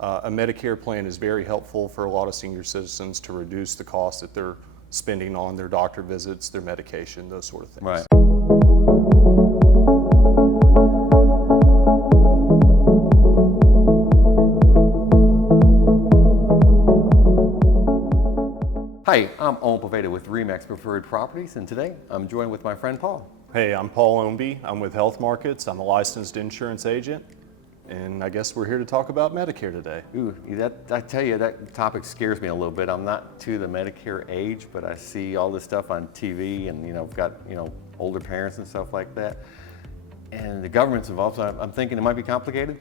A Medicare plan is very helpful for a lot of senior citizens to reduce the cost that they're spending on their doctor visits, their medication, those sort of things. Right. Hi, I'm Owen Poveda with Remax Preferred Properties, and today I'm joined with my friend Paul. Hey, I'm Paul Ownby. I'm with Health Markets. I'm a licensed insurance agent, and I guess we're here to talk about Medicare today. Ooh, I tell you, that topic scares me a little bit. I'm not to the Medicare age, but I see all this stuff on TV, and I've got older parents and stuff like that, and the government's involved. So I'm thinking it might be complicated.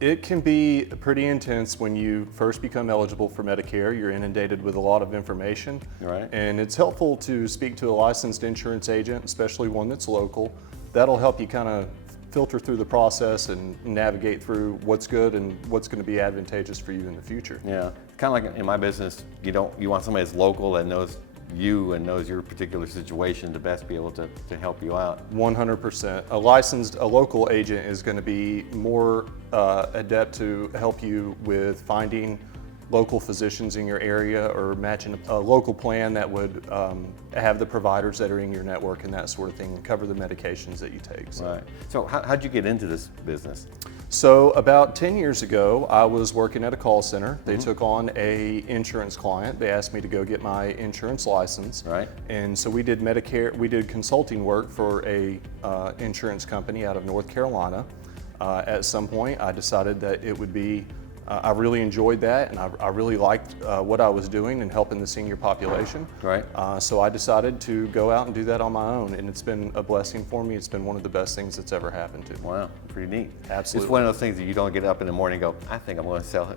It can be pretty intense when you first become eligible for Medicare. You're inundated with a lot of information. Right. And it's helpful to speak to a licensed insurance agent, especially one that's local. That'll help you kind of filter through the process and navigate through what's good and what's going to be advantageous for you in the future. Yeah, kind of like in my business, you want somebody that's local that knows you and knows your particular situation to best be able to help you out. 100%. A local agent is going to be more adept to help you with finding local physicians in your area or matching a local plan that would have the providers that are in your network and that sort of thing and cover the medications that you take. So. Right. So how'd you get into this business? So about 10 years ago, I was working at a call center. They took on a insurance client. They asked me to go get my insurance license. Right. And so we did consulting work for a insurance company out of North Carolina. At some point, I decided that it would be, I really enjoyed that, and I really liked what I was doing and helping the senior population. Right. So I decided to go out and do that on my own, and it's been a blessing for me. It's been one of the best things that's ever happened to me. Wow, pretty neat. Absolutely. It's one of those things that you don't get up in the morning and go, I think I'm going to sell,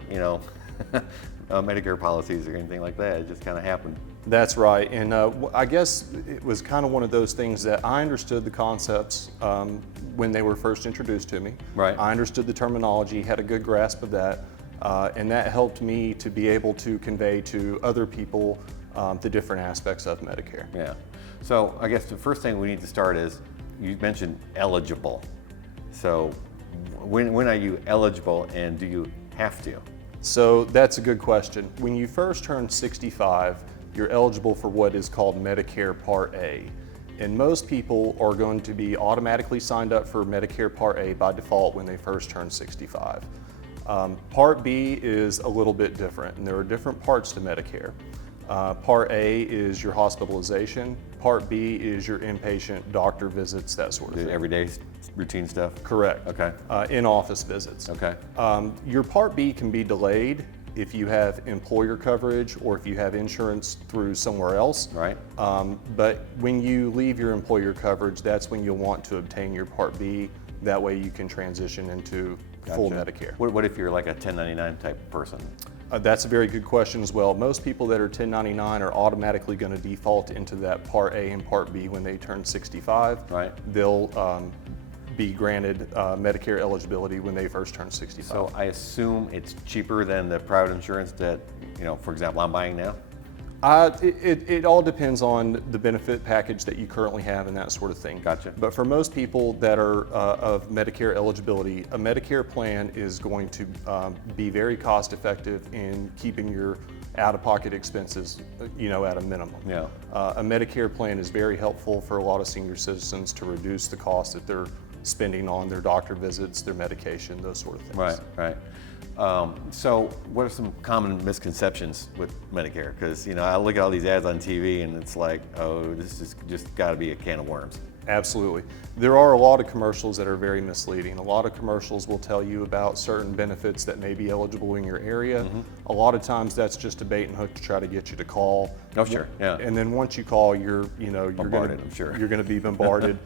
Medicare policies or anything like that. It just kind of happened. That's right, and I guess it was kind of one of those things that I understood the concepts when they were first introduced to me. Right. I understood the terminology, had a good grasp of that, and that helped me to be able to convey to other people the different aspects of Medicare. Yeah. So I guess the first thing we need to start is, you mentioned eligible. So when are you eligible, and do you have to? So that's a good question. When you first turn 65, you're eligible for what is called Medicare Part A. And most people are going to be automatically signed up for Medicare Part A by default when they first turn 65. Part B is a little bit different, and there are different parts to Medicare. Part A is your hospitalization. Part B is your inpatient doctor visits, that sort of thing. Everyday routine stuff? Correct. Okay. In-office visits. Okay. Your Part B can be delayed if you have employer coverage or if you have insurance through somewhere else. Right. But when you leave your employer coverage, that's when you'll want to obtain your Part B. That way you can transition into full Medicare. What if you're like a 1099 type person? That's a very good question as well. Most people that are 1099 are automatically going to default into that Part A and Part B when they turn 65. Right. They'll be granted Medicare eligibility when they first turn 65. So I assume it's cheaper than the private insurance that, for example, I'm buying now? It all depends on the benefit package that you currently have and that sort of thing. Gotcha. But for most people that are of Medicare eligibility, a Medicare plan is going to be very cost effective in keeping your out-of-pocket expenses, at a minimum. Yeah. A Medicare plan is very helpful for a lot of senior citizens to reduce the cost that they're spending on their doctor visits, their medication, those sort of things. Right. So what are some common misconceptions with Medicare? Because, I look at all these ads on TV and it's like, oh, this is just got to be a can of worms. Absolutely. There are a lot of commercials that are very misleading. A lot of commercials will tell you about certain benefits that may be eligible in your area. A lot of times that's just a bait and hook to try to get you to call. Oh, sure, yeah. And then once you call, you're Bombarded, I'm sure. You're going to be bombarded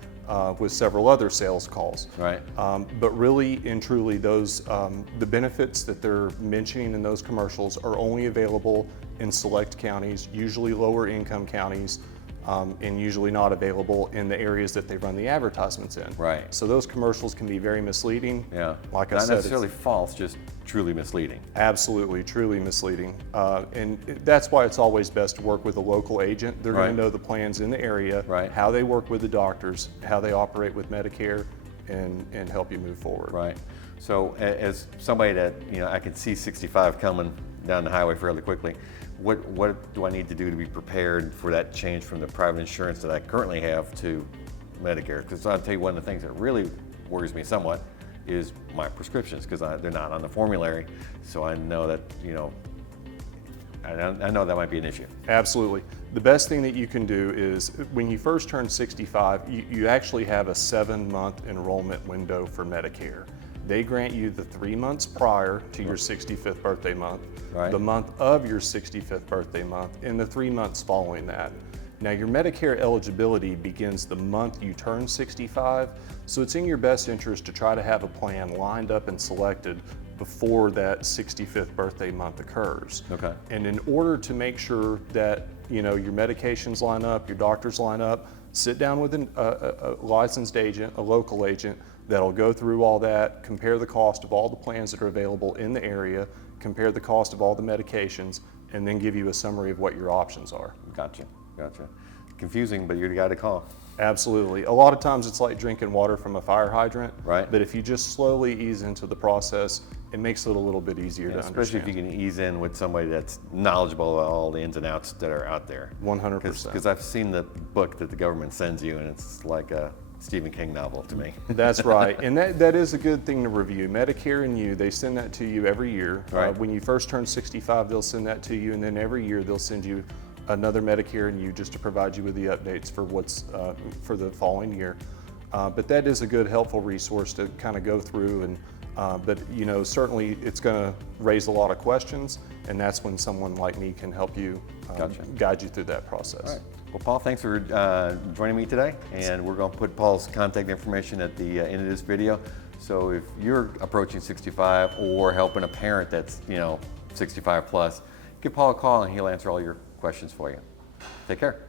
with several other sales calls. Right. But really and truly, those the benefits that they're mentioning in those commercials are only available in select counties, usually lower income counties, and usually not available in the areas that they run the advertisements in. Right. So those commercials can be very misleading. Yeah. Like I Not said, necessarily false, just truly misleading. Absolutely, truly misleading. And that's why it's always best to work with a local agent. They're going to know the plans in the area, how they work with the doctors, how they operate with Medicare, and help you move forward. Right. So as somebody that, you know, I can see 65 coming down the highway fairly quickly, what do I need to do to be prepared for that change from the private insurance that I currently have to Medicare? Because I'll tell you, one of the things that really worries me somewhat is my prescriptions, because they're not on the formulary. So I know that, you know, I know that might be an issue. Absolutely. The best thing that you can do is when you first turn 65, you actually have a 7-month enrollment window for Medicare. They grant you the 3 months prior to your 65th birthday month, Right. the month of your 65th birthday month, and the 3 months following that. Now, your Medicare eligibility begins the month you turn 65, so it's in your best interest to try to have a plan lined up and selected before that 65th birthday month occurs. Okay. And in order to make sure that, you know, your medications line up, your doctors line up, sit down with a licensed agent, a local agent, that'll go through all that, compare the cost of all the plans that are available in the area, compare the cost of all the medications, and then give you a summary of what your options are. Gotcha. Confusing, but you're the guy to call. Absolutely. A lot of times it's like drinking water from a fire hydrant. Right. But if you just slowly ease into the process, it makes it a little bit easier to Especially understand. if you can ease in with somebody that's knowledgeable about all the ins and outs that are out there. 100%. Because I've seen the book that the government sends you, and it's like a Stephen King novel to me. That's right, and that is a good thing to review. Medicare and You, they send that to you every year. Right. When you first turn 65, they'll send that to you, and then every year they'll send you another Medicare and You just to provide you with the updates for what's for the following year. But that is a good, helpful resource to kind of go through, and but you know, certainly it's going to raise a lot of questions, and that's when someone like me can help you Gotcha. guide you through that process. All right. Well, Paul, thanks for joining me today, and we're going to put Paul's contact information at the end of this video. So if you're approaching 65 or helping a parent that's, you know, 65 plus, give Paul a call and he'll answer all your questions for you. Take care.